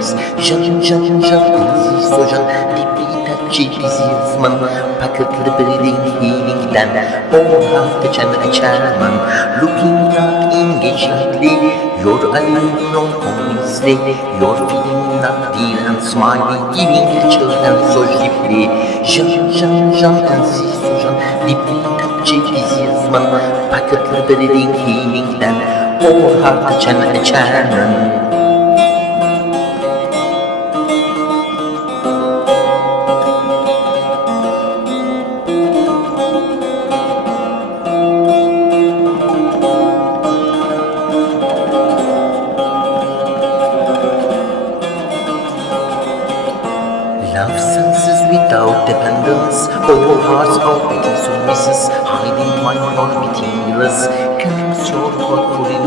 feelings. Jean, Jean, Jean, easy, so Jean, deeply touchy, disease, man, packetly breathing, healing, then, all half the chan, a chairman, looking not engaged lightly, you're alone, honestly, you're feeling not dear and smiling, giving the children so deeply. Jean, Jean, Jean, easy, so Jean, deeply touchy, disease, man, packetly breathing, healing, then, all half the chan, a chairman. Love senses without dependence, all hearts are beating so misses, hiding my heart beating ears, comes your heart fully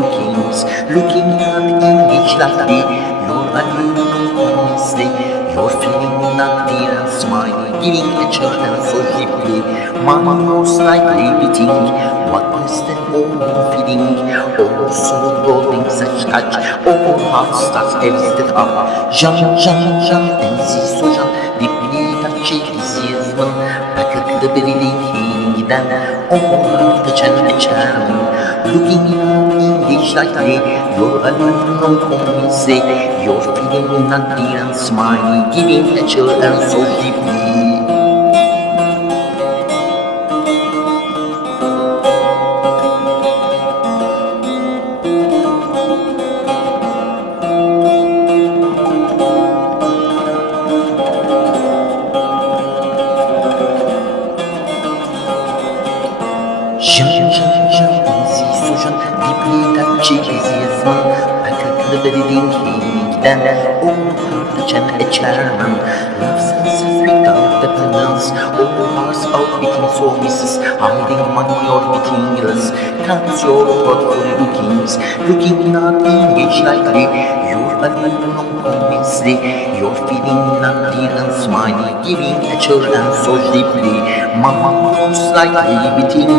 looking at engaged lightly, you're alone honestly, you're feeling not dear and smiling, giving the children so deeply, my most likely beating, what less than all feeling, all soul holding such touch, all hearts that have lifted up, Jean, Jean, Jean, and so Jean, deeply touchy enthusiasm, packed breathing, healing then, all of the charm, looking engaged lightly, you're alone, no convincing, you're feeling not dear and smiling, giving the children so deeply. Jean, Jean, Jean, easy, so Jean, deeply touchy, easy man, packed the breathing, healing then, all heart the chan, a charm, love senses without dependence, all hearts out beating so misses, hiding money or beating ears, comes your thoughtful looking not engaged lightly, you're alone honestly, you're feeling not dear and smiling, giving the children so deeply, mama most likely beating,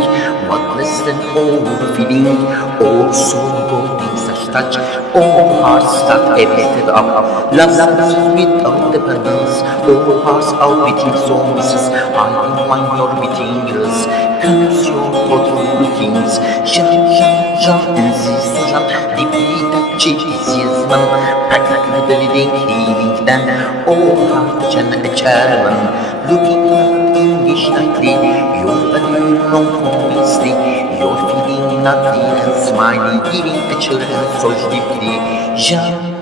what less than all feeling, all soul holding such touch, all hearts that have lifted up, love senses without dependence, all hearts out beating so misses, hiding mind your beating ears, comes your thoughtful lookings, Jean, Jean, Jean, and so Jean, deeply touchy, easiest man, packed the breathing, healing then, all heart the chan, a charm, looking not engaged lightly, you're alone, honestly, you're feeling not dear and smiling, giving the children so deeply, Jean.